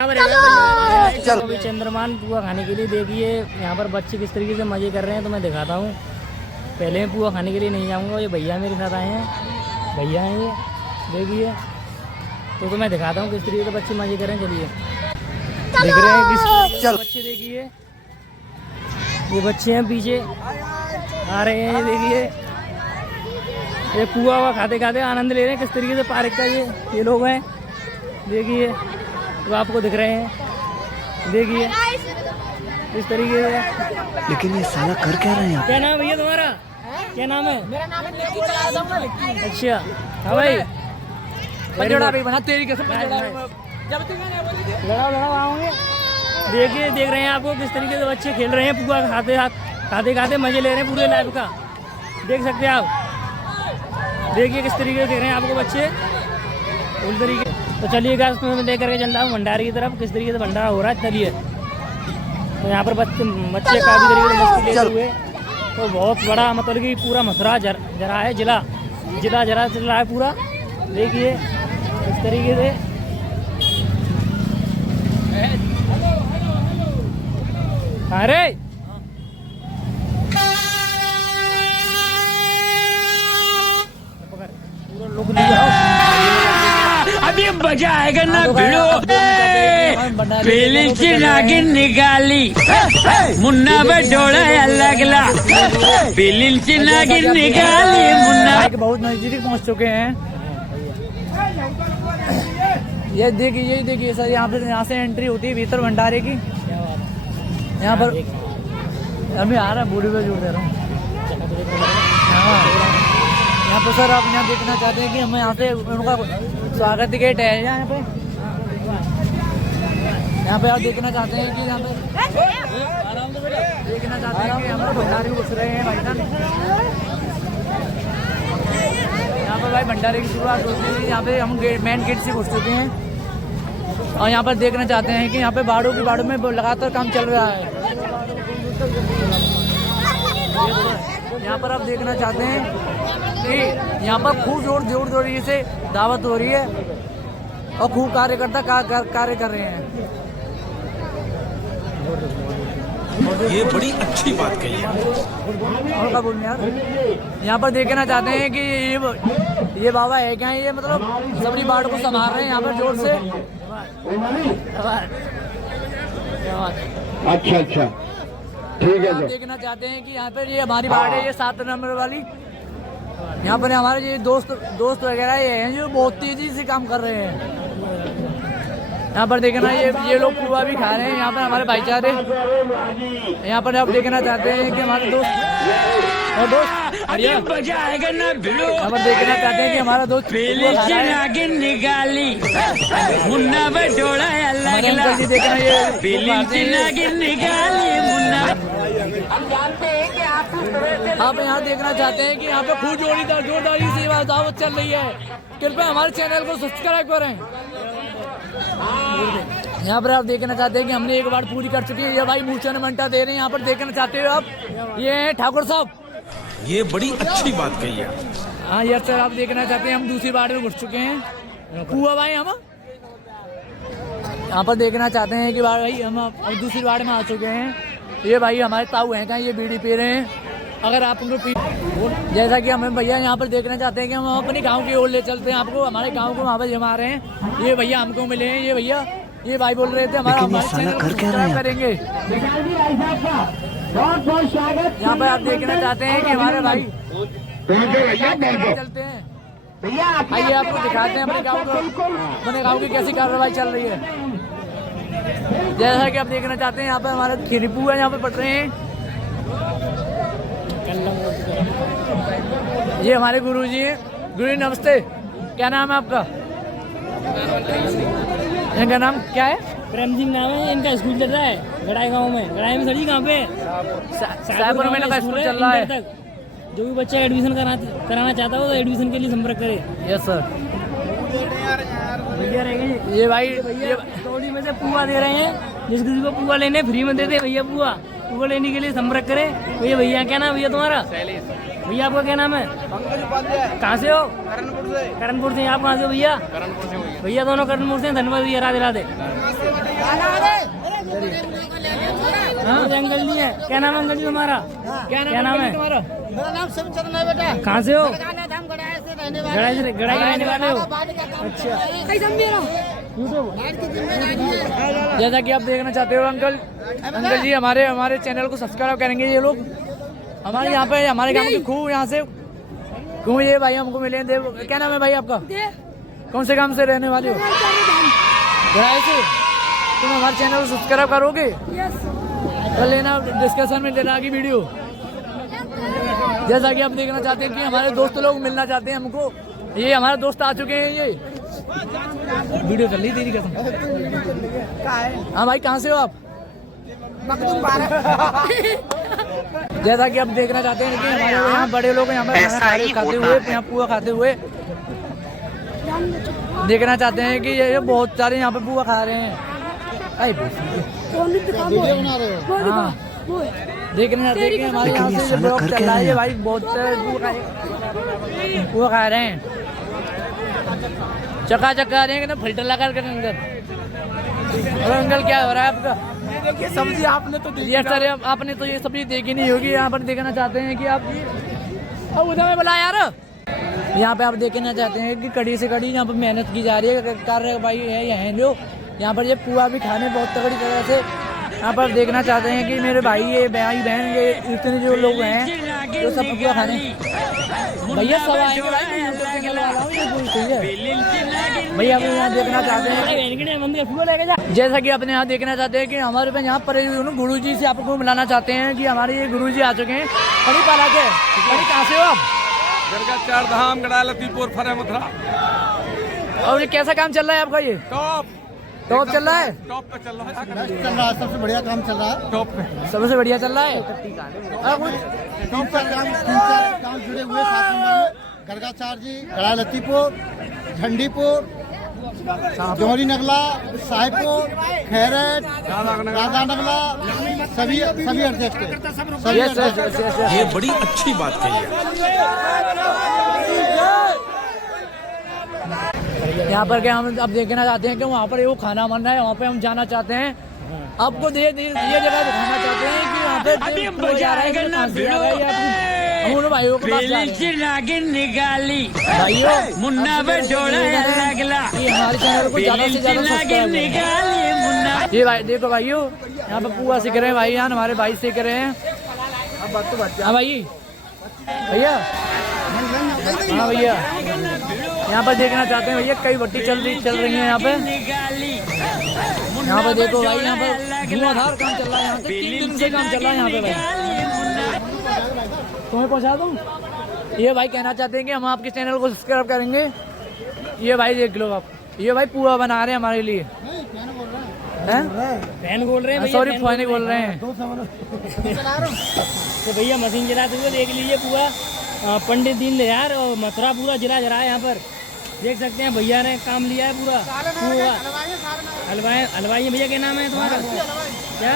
चलो अभी चंद्रमान पुआ खाने के लिए देखिए यहाँ पर बच्चे किस तरीके से मजे कर रहे हैं तो मैं दिखाता हूँ। पहले मैं पुआ खाने के लिए नहीं जाऊँगा, ये भैया मेरे साथ आए हैं, भैया हैं ये देखिए। तो मैं दिखाता हूँ किस तरीके से बच्चे मजे कर रहे हैं। चलिए दिख रहे हैं किस बच्चे, देखिए ये बच्चे हैं पीछे आ रहे हैं, देखिए ये पुआ हुआ खाते खाते आनंद ले रहे हैं किस तरीके से पार्क का। ये लोग हैं देखिए, तो आपको दिख रहे हैं देखिए इस तरीके से। लेकिन ये साला कर क्या रहे हैं? क्या नाम है भैया तुम्हारा? क्या नाम है? मेरा नाम है निक्की, चला दूंगा निक्की। अच्छा हाँ भाई, पंजोड़ा भी बना तेरी कसम, पंजोड़ा जब तक लड़ाओ आओगे। देखिए देख रहे हैं आपको किस तरीके से बच्चे खेल रहे हैं, पुआ खाते खाते मजे ले रहे हैं पूरे लाइफ का। देख सकते हैं आप, देखिए किस तरीके से देख रहे हैं आपको बच्चे उस तरीके। तो चलिए गाइस मैं लेकर के चलता हूँ भंडारे की तरफ, किस तरीके से भंडारा हो रहा है। चलिए तो यहाँ पर बच्चे काफ़ी तरीके से मस्ती लेते हुए, तो बहुत बड़ा मतलब कि पूरा मथुरा जरा है, जिला जरा चल रहा है पूरा। देखिए इस तरीके से अरे पूरा लोग अभी मजा आएगा ना भिड़ो। पहली से नागिन निकाली, मुन्ना बटोड़ा लगला। पहली से नागिन निकाली, मुन्ना। बहुत नजदीक पहुंच चुके हैं। ये देखिए सर, यहाँ से एंट्री होती है भीतर भंडारे की। यहाँ पर अभी आ रहा है, बूढ़ी पे जोड़ दे रहा हूँ। यहाँ पर सर आप यहाँ देखना चाहते हैं कि हमें यहाँ से उनका स्वागत गेट है यहाँ पे आप देखना चाहते हैं कि यहाँ पे देखना चाहते हैं कि हम लोग भंडारे घुस रहे हैं भाई साहब। यहाँ पर भाई भंडारे की शुरुआत होती है, यहाँ पे हम मेन गेट से घुस चुके हैं। और यहाँ पर देखना चाहते हैं कि यहाँ पे बाड़ों में लगातार काम चल रहा है। यहाँ पर आप देखना चाहते हैं कि यहाँ पर खूब जोर से दावत हो रही है और खूब कार्यकर्ता कार्य कर रहे हैं। ये बड़ी अच्छी बात कही है। और क्या बोलूं यार, यहाँ पर देखना चाहते हैं कि ये बाबा है क्या, ये मतलब सबरी बाढ़ को संभाल रहे हैं यहाँ पर जोर से। अच्छा ठीक है। आप देखना चाहते हैं कि यहाँ पर ये हमारी बाढ़ है, ये 7 नंबर वाली। यहाँ पर हमारे ये दोस्त वगैरह ये हैं जो बहुत तेजी से काम कर रहे हैं। यहाँ पर देखना ये लोग पुआ भी खा रहे हैं, यहाँ पर हमारे भाईचारे। यहाँ पर आप देखना चाहते हैं कि हमारे दोस्त मजा आएगा ना भिड़ो। यहाँ पर देखना चाहते हैं कि हमारा दोस्त पहली से नागिन निकाली, मुन्ना बटोड़ा लगला। देखना ये पहली से नागिन निकाली, मुन्ना। आप यहाँ देखना चाहते हैं कि यहाँ पे खूब जोरदारी से दावत चल रही है। कृपया हमारे चैनल को सब्सक्राइब करें। यहाँ पर आप देखना चाहते हैं कि हमने एक बार पूरी कर चुकी है। ये भाई मूर्छा ने मंटा दे रहे हैं। यहाँ पर देखना चाहते हो आप, ये है ठाकुर साहब। ये बड़ी अच्छी बात कही है। हाँ यस सर, आप देखना चाहते हैं हम दूसरी बार में घुस चुके हैं। पुआ भाई हम यहाँ पर देखना चाहते हैं कि भाई हम अब दूसरी बार में आ चुके हैं। ये भाई हमारे ताऊ हैं क्या, ये बीड़ी पी रहे हैं। अगर आप उनको जैसा कि हमें भैया यहाँ पर देखना चाहते हैं कि हम अपने गांव की ओर ले चलते हैं आपको, हमारे गांव को वहाँ पर जमा रहे हैं। ये भैया हमको मिले हैं, ये भाई बोल रहे थे हमारे चैनल को सब्सक्राइब करेंगे। यहाँ पर आप देखना चाहते हैं कि हमारे भाई चलते हैं। आइए आपको दिखाते हैं अपने गाँव की कैसी कार्रवाई चल रही है। जैसा कि आप देखना चाहते हैं यहाँ पर हमारे खिरपू है, यहाँ पे पड़ रहे हैं। ये हमारे गुरुजी हैं। गुरुजी नमस्ते, क्या नाम है आपका? इनका नाम क्या है? प्रेम सिंह नाम है इनका। स्कूल चल रहा है गड़ाई गाँव में। गड़ाई में सड़ी कहाँ पे? साहपुर में का स्कूल चल रहा है। जो भी बच्चा एडमिशन कराना चाहता हो तो एडमिशन के लिए संपर्क करे। Yes sir. भैया रहेंगे ये भाई थोड़ी में से पुआ दे रहे हैं, जिस किसी को पुआ लेने फ्री में देते भैया। पुआ लेने के लिए संपर्क करें। भैया क्या नाम भैया तुम्हारा? भैया आपका क्या नाम है? कहाँ से हो? करणपुर से। आप कहाँ से हो भैया? भैया दोनों करणपुर से। धन्यवाद भैया, राधे राधे। मुझे अंकल जी है। क्या नाम है अंकल जी तुम्हारा? क्या नाम है तुम्हारा? मेरा नाम शिवचंद्र है बेटा। कहाँ से हो? हम गड़ाई से रहने वाले गड़ाई से रहने वाले हो? अच्छा कैसे मेरा जैसा कि आप देखना चाहते हो अंकल जी हमारे चैनल को सब्सक्राइब करेंगे ये लोग। हमारे यहाँ पे हमारे गांव के खूब यहाँ से खूब ये भाई हमको मिले देव। क्या नाम है भाई आपका? कौन से गांव से रहने वाले हो? गड़ाई से। तुम हमारे चैनल को सब्सक्राइब करोगे? कल लेना डिस्कशन में लेना की वीडियो। जैसा कि आप देखना चाहते हैं कि हमारे दोस्त लोग मिलना चाहते हैं हमको। ये हमारे दोस्त आ चुके हैं। ये वीडियो चल रही तेरी कसम। हाँ भाई कहाँ से हो आप? जैसा कि आप देखना चाहते हैं कि हमारे यहाँ बड़े लोग यहाँ पर खाना खाते हुए यहाँ पुआ खाते हुए देखना चाहते हैं कि ये बहुत सारे यहाँ पे पुआ खा रहे हैं। हाँ देखना चाहते हैं कि हमारे यहाँ से ब्लॉग चल रहा है भाई। बहुत पुआ खा रहे हैं। चका चका रहे हैं ना फिल्टर लगा कर अंकल। और अंकल क्या हो रहा है आपका? देखिए सब्जी आपने तो ये सर आपने तो ये सब्जी देखी नहीं होगी। यहाँ पर देखना चाहते हैं कि आप अब उधर में बोला यार। यहाँ पे आप देखना चाहते हैं कि कड़ी से कड़ी यहाँ पर मेहनत की जा रही है। कार्य भाई है यहाँ जो यहाँ पर ये पुआ भी खाने बहुत तगड़ी तरह से यहाँ पर देखना चाहते हैं कि मेरे भाई ये भाई बहन ये इतने जो लोग हैं जो सब पुआ खाने भैया सब आएंगे भाई। यूट्यूब चैनल वाला हूँ ये पूछते हैं भैया आप यहाँ देखना चाहते हैं। जैसा कि अपने यहाँ देखना चाहते हैं कि हमारे पे यहाँ पर गुरु जी से आपको मिलाना चाहते हैं कि हमारे ये गुरु जी आ चुके हैं। बड़ी पाला के बड़ी कहाँ से हो आप? दरगाह चार धाम गड़ा लतीपुर फरे मथुरा। और ये कैसा काम चल रहा है आपका? ये टॉप चल रहा है। टॉप पे चल रहा है। चल रहा है। सबसे बढ़िया काम चल रहा है। टॉप पे सबसे बढ़िया चल रहा है। तीन चार काम जुड़े हुए 7 नंबर में गरगाचार जी गड़ा लतीपुर झंडीपुर जौहरी नगला साहिबपुर खैरट राधा नगला सभी अध्यक्ष सभी ये बड़ी अच्छी बात कही है। यहाँ पर क्या हम अब देखना चाहते हैं कि वहाँ पर वो खाना बन रहा है। वहाँ पे हम जाना चाहते हैं। आपको ये जगह दिखाना चाहते हैं कि वहाँ पे जा रहा है। हम उन भाइयों के पास जा रहे हैं। निकाली भाइयों मुन्ना पे जोड़ा लगला ये हमारे चैनल को ज्यादा से ज्यादा सब्सक्राइब करें। ये भाई देखो भाइयों यहाँ पे पुआ सीख रहे हैं भाई। यहाँ हमारे भाई सीख रहे हैं। हाँ भाई भैया हाँ भैया यहाँ पर देखना चाहते हैं भैया कई भट्टी चल रही है यहाँ पे। यहाँ पे देखो भाई यहाँ पर धुआंधार काम चल रहा है। यहाँ से 3 दिन से काम चल रहा है यहाँ पे भाई। तुम्हें पहुँचा दूँ? ये भाई कहना चाहते हैं कि हम आपके चैनल को सब्सक्राइब करेंगे। ये भाई देख लो आप ये भाई पुआ बना रहे हैं हमारे लिए। फैन बोल रहे हैं। सॉरी फैन बोल रहे हैं। तो भैया मशीन चलाते हुए देख लीजिए पूरा पंडित दीनदयाल और मथुरा पूरा जिला जरा है। यहाँ पर देख सकते हैं भैया ने काम लिया है पूरा। हलवाई भैया क्या नाम है तुम्हारा? क्या?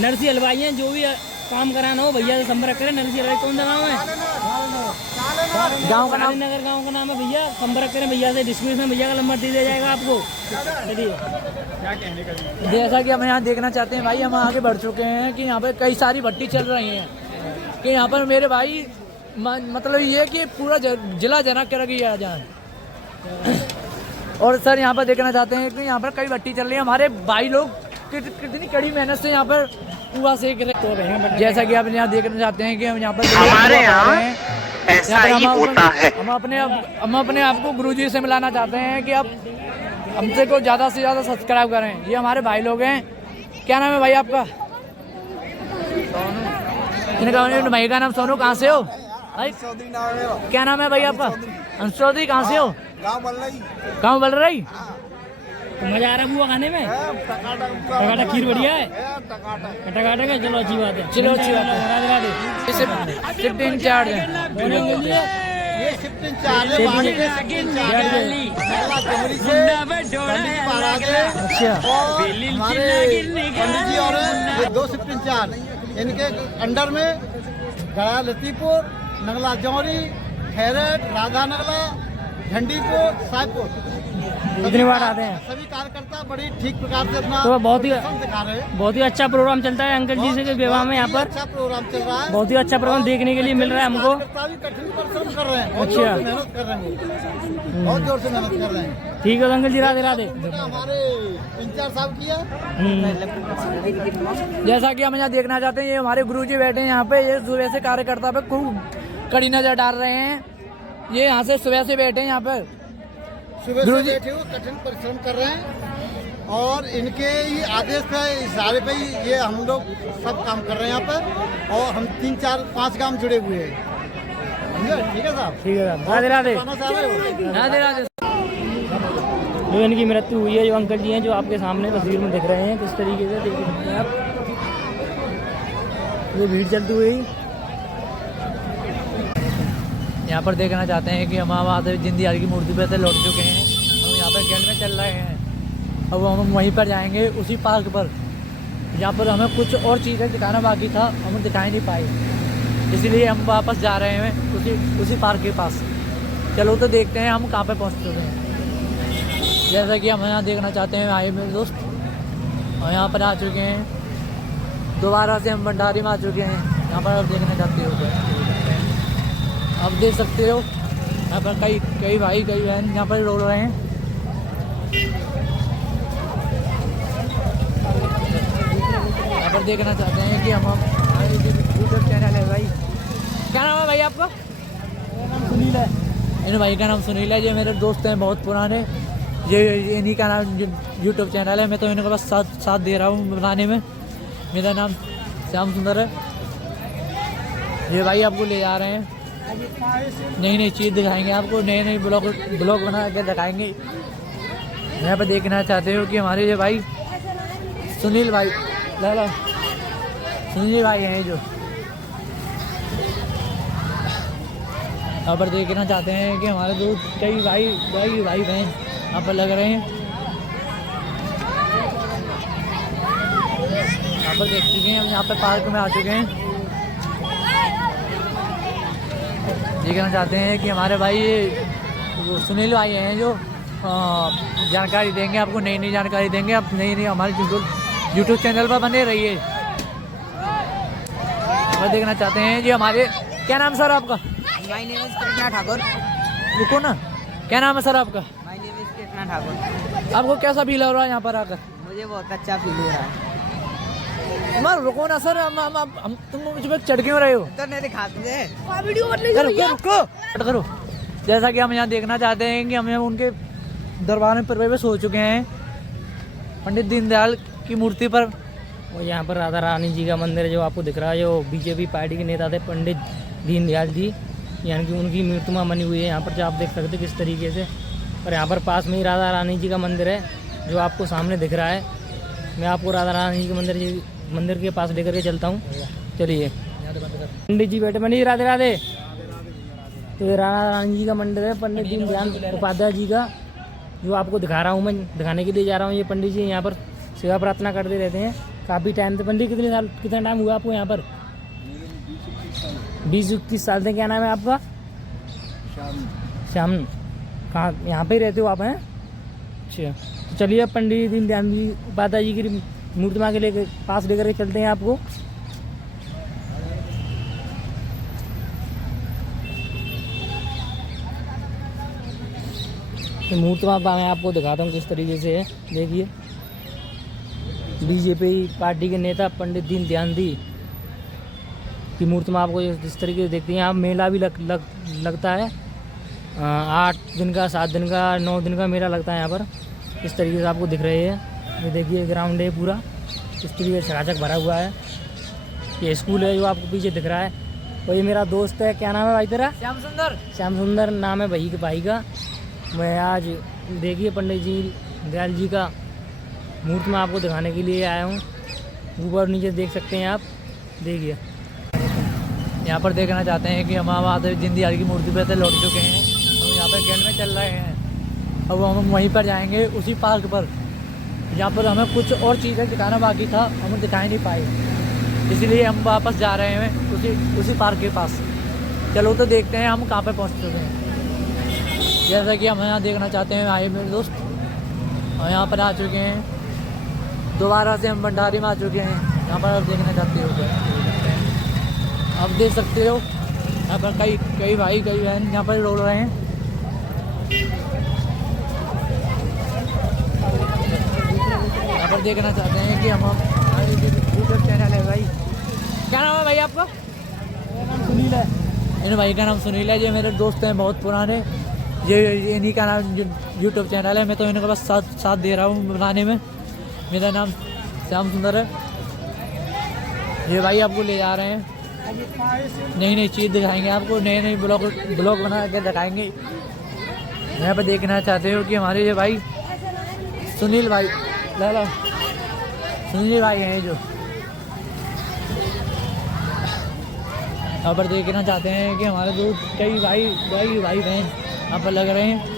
नरसी हलवाई हैं। जो भी काम कराना हो भैया से संपर्क करें। नरसी हलवाई कौन सा गाँव है? गाँव का नाम नगर गाँव का नाम है भैया। संपर्क करें भैया से। डिस्क्रिप्शन में भैया का नंबर दे दिया जाएगा आपको। चलिए जैसा कि हम यहाँ देखना चाहते हैं भाई हम आगे बढ़ चुके हैं कि यहाँ पे कई सारी भट्टी चल रही हैं कि यहाँ पर मेरे भाई मतलब ये कि पूरा जिला जना कर गया जाए। और सर यहाँ पर देखना चाहते हैं कि यहाँ पर कई भट्टी चल रही है। हमारे भाई लोग कितनी कड़ी मेहनत से यहाँ पर पूरा सेक रहे हैं। जैसा कि आप यहाँ देखना चाहते हैं कि हम यहाँ पर हमारे यहाँ ऐसा ही होता है। हम अपने आप को गुरुजी से मिलाना चाहते हैं कि आप हमसे को ज़्यादा से ज़्यादा सब्सक्राइब करें। ये हमारे भाई लोग हैं। क्या नाम है भाई आपका? इनका भाई का नाम सोनू। कहाँ से हो भाई? क्या नाम है भाई आपका? अंश चौधरी। कहाँ से हो? गाँव बल रही। मजा आ रहा है बुआ खाने में? टकाटा खीर बढ़िया है। टकाटा का चलो अच्छी बात है। चलो अच्छी बात है। शिफ्ट इंचार्ज है। ये शिफ्ट इंचार्ज है। अच्छा और हमारे पंडित जी और ये 2 शिफ्ट इंचार्ज इनके अंडर में गड़ा लतीपुर नगला जौहरी खैरट राधा नगला झंडीपुर साहिबपुर इतनी बार आते हैं सभी कार्यकर्ता बड़ी ठीक प्रकार से अपना तो बहुत ही प्रदर्शन दिखा रहे हैं। बहुत ही अच्छा प्रोग्राम चलता है अंकल जी से के विवाह में यहाँ पर। अच्छा प्रोग्राम चल रहा है। बहुत ही अच्छा प्रोग्राम देखने के लिए मिल रहा है हमको। कार्यकर्ता भी कठिन परिश्रम कर रहे हैं, बहुत अच्छा। जोर से मेहनत कर रहे हैं, बहुत जोर से मेहनत कर रहे हैं। ठीक है अंकल जी, राधे राधे। हमारे इंचार्ज साहब की है। जैसा कि हम यहाँ देखना चाहते हैं, ये हमारे गुरुजी बैठे हैं यहाँ पे। ये सुबह से कार्यकर्ता पे खूब कड़ी नजर डाल रहे हैं। ये यहाँ से सुबह से बैठे हैं यहाँ पर। सुबह से बैठे हुए कठिन परिश्रम कर रहे हैं और इनके ही आदेश के इशारे पे ही ये हम लोग सब काम कर रहे हैं यहाँ पर। और हम 3, 4, 5 गांव जुड़े हुए हैं। समझे? ठीक है साहब, ठीक है साहब, राधे राधे। खाना से आ रहे हो? राधे राधे। जो इनकी मृत्यु हुई है, जो अंकल जी हैं जो आपके सामने तस्वीर में दिख रहे हैं, किस तरीके से देख सकते हैं आप। ये भीड़ चलती हुई यहाँ पर देखना चाहते हैं कि हम वहाँ से दीनदयाल की मूर्ति पे से लौट चुके हैं। हम यहाँ पर गेट में चल रहे हैं। अब हम वहीं पर जाएंगे, उसी पार्क पर जहाँ पर हमें कुछ और चीज़ें दिखाना बाकी था, हम दिखाई नहीं पाए, इसलिए हम वापस जा रहे हैं उसी पार्क के पास। चलो तो देखते हैं हम कहाँ पर पहुँच चुके हैं। जैसा कि हम यहाँ देखना चाहते हैं, आए मेरे दोस्त और यहाँ पर आ चुके हैं। दोबारा से हम भंडारी में आ चुके हैं। यहाँ पर आप देखना चाहते हो तो आप देख सकते हो, यहाँ पर कई भाई कई बहन यहाँ पर रो रहे हैं। यहाँ पर देखना चाहते हैं कि हम हमारे यूट्यूब चैनल है भाई। क्या नाम है भाई आपका? सुनील है। इन भाई का नाम सुनील है। ये मेरे दोस्त हैं बहुत पुराने। ये इन्हीं का नाम यूट्यूब चैनल है। मैं तो इनको बस साथ दे रहा हूँ बनाने में। मेरा नाम श्याम सुंदर है। ये भाई आपको ले जा रहे हैं, नई चीज़ दिखाएंगे आपको, नए ब्लॉग बना के दिखाएंगे। यहाँ पर देखना चाहते हो कि हमारे ये भाई सुनील भाई लाला सुनील भाई हैं जो यहाँ पर देखना चाहते हैं कि हमारे दो कई भाई बहन यहाँ पर लग रहे हैं। यहाँ पर देख चुके हैं हम, यहाँ पर पार्क में आ चुके हैं। देखना चाहते हैं कि हमारे भाई वो सुनील भाई हैं जो जानकारी देंगे आपको, नई जानकारी देंगे। आप नई हमारे यूट्यूब चैनल पर बने रहिए। और देखना चाहते हैं जी हमारे, क्या नाम सर आपका? My name is Krishna Thakur. रुको ना, क्या नाम है सर आपका? My name is Krishna Thakur. आपको कैसा फील हो रहा है यहाँ पर आकर? मुझे बहुत अच्छा फील हो रहा है। रुको ना सर, हम तुम मुझ पर चढ़ क्यों रहे हो? तो नहीं दिखाते हैं। रुको करो। जैसा कि हम यहाँ देखना चाहते हैं कि हम उनके दरबार में प्रवेश हो चुके हैं, पंडित दीनदयाल की मूर्ति पर। और यहाँ पर राधा रानी जी का मंदिर है जो आपको दिख रहा है, जो बीजेपी पार्टी के नेता थे पंडित दीनदयाल जी, यानी कि उनकी मूर्तिमा बनी हुई है यहाँ पर, जो आप देख सकते हैं किस तरीके से। और यहाँ पर पास में ही राधा रानी जी का मंदिर है जो आपको सामने दिख रहा है। मैं आपको राधा रानी जी के मंदिर के पास लेकर के चलता हूँ, चलिए। पंडित जी बैठे, पंडित जी राधे राधे। तो ये राधा रानी जी का मंदिर है पंडित दीनदयाल उपाध्याय जी का, जो आपको दिखा रहा हूँ, मैं दिखाने के लिए जा रहा हूँ। ये पंडित जी यहाँ पर सेवा प्रार्थना करते रहते हैं काफ़ी टाइम से। पंडित कितना टाइम हुआ आपको यहाँ पर? 20-21 साल से। क्या नाम है आपका? श्याम। कहाँ, यहाँ पे ही रहते हो आप? हैं, अच्छा। तो चलिए अब पंडित दीनदयाल जी उपाध्याय जी की मूर्तिमा के लिए पास लेकर के चलते हैं आपको। तो मूर्तिमा मैं आपको दिखाता हूँ किस तरीके से है, देखिए। बीजेपी पार्टी के नेता पंडित दीनदयाल जी की मूर्तिमा आपको इस तरीके से देखते हैं। यहाँ मेला भी लगता है, 8 दिन का, 7 दिन का, 9 दिन का मेला लगता है यहाँ पर। इस तरीके से आपको दिख रहे हैं। ये देखिए ग्राउंड है पूरा, इस तरीके से चकाचक भरा हुआ है। ये स्कूल है जो आपको पीछे दिख रहा है। और ये मेरा दोस्त है, क्या नाम है भाई तेरा? श्याम सुंदर। श्याम सुंदर नाम है भाई का। मैं आज देखिए पंडित जी दयाल जी का मूर्ति में आपको दिखाने के लिए आया हूँ। ऊपर नीचे देख सकते हैं आप, देखिए। यहाँ पर देखना चाहते हैं कि हम वहाँ से दीनदयाल की मूर्ति पे से लौट चुके हैं। हम यहाँ पर गेट में चल रहे हैं। अब हम वहीं पर जाएंगे, उसी पार्क पर जहाँ पर हमें कुछ और चीज़ें दिखाना बाकी था, हम दिखाई नहीं पाए, इसलिए हम वापस जा रहे हैं उसी पार्क के पास। चलो तो देखते हैं हम कहाँ पे पहुँच चुके हैं। जैसा कि हम यहाँ देखना चाहते हैं, आए मेरे दोस्त और यहाँ पर आ चुके हैं दोबारा से हम भंडारी में आ चुके हैं। यहाँ पर आप देखना चाहते हो आप देख सकते हो यहाँ पर कई भाई कई बहन यहाँ पर रोल रहे हैं। यहाँ पर देखना चाहते हैं कि हम यूट्यूब चैनल है भाई। क्या नाम है भाई आपका? सुनील है। इन भाई का नाम सुनील है। ये मेरे दोस्त हैं बहुत पुराने। ये इन्हीं का नाम यूट्यूब चैनल है। मैं तो इनका बस साथ दे रहा हूँ बनाने में। मेरा नाम श्याम सुंदर है। ये भाई आपको ले जा रहे हैं, नई नई चीज़ दिखाएंगे आपको, नए नए ब्लॉग बना के दिखाएंगे। यहाँ पर देखना चाहते हो कि हमारे ये भाई सुनील भाई लाला सुनील भाई हैं जो यहाँ पर देखना चाहते हैं कि हमारे दो कई भाई बहन यहाँ पर लग रहे हैं।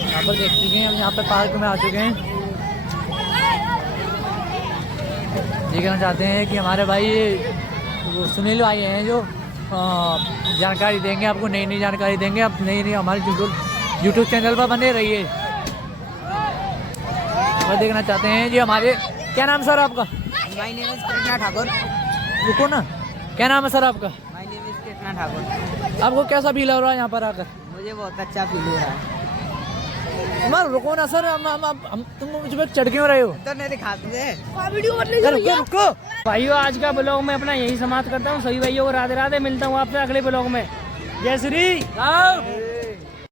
यहाँ पर देख चुके हैं, हम यहाँ पर पार्क में आ चुके हैं। देखना चाहते हैं कि हमारे भाई वो सुनील भाई हैं जो जानकारी देंगे आपको, नई नई जानकारी देंगे। आप नई हमारे यूट्यूब चैनल पर बने रहिए। और देखना चाहते हैं जी हमारे, क्या नाम सर आपका? My name is Krishna Thakur. रुको ना, क्या नाम है सर आपका? My name is Krishna Thakur. आपको कैसा फील हो रहा है यहाँ पर आकर? मुझे बहुत अच्छा फील हो रहा है। रुको ना सर, हम तुम मुझ पर चढ़ क्यों रहे हो? तो नहीं दिखाते थे। रुको रुको। भाइयों आज का ब्लॉग में अपना यही समाप्त करता हूँ। सभी भाइयों को राधे राधे। मिलता हूँ आपसे अगले ब्लॉग में। जय श्री राम।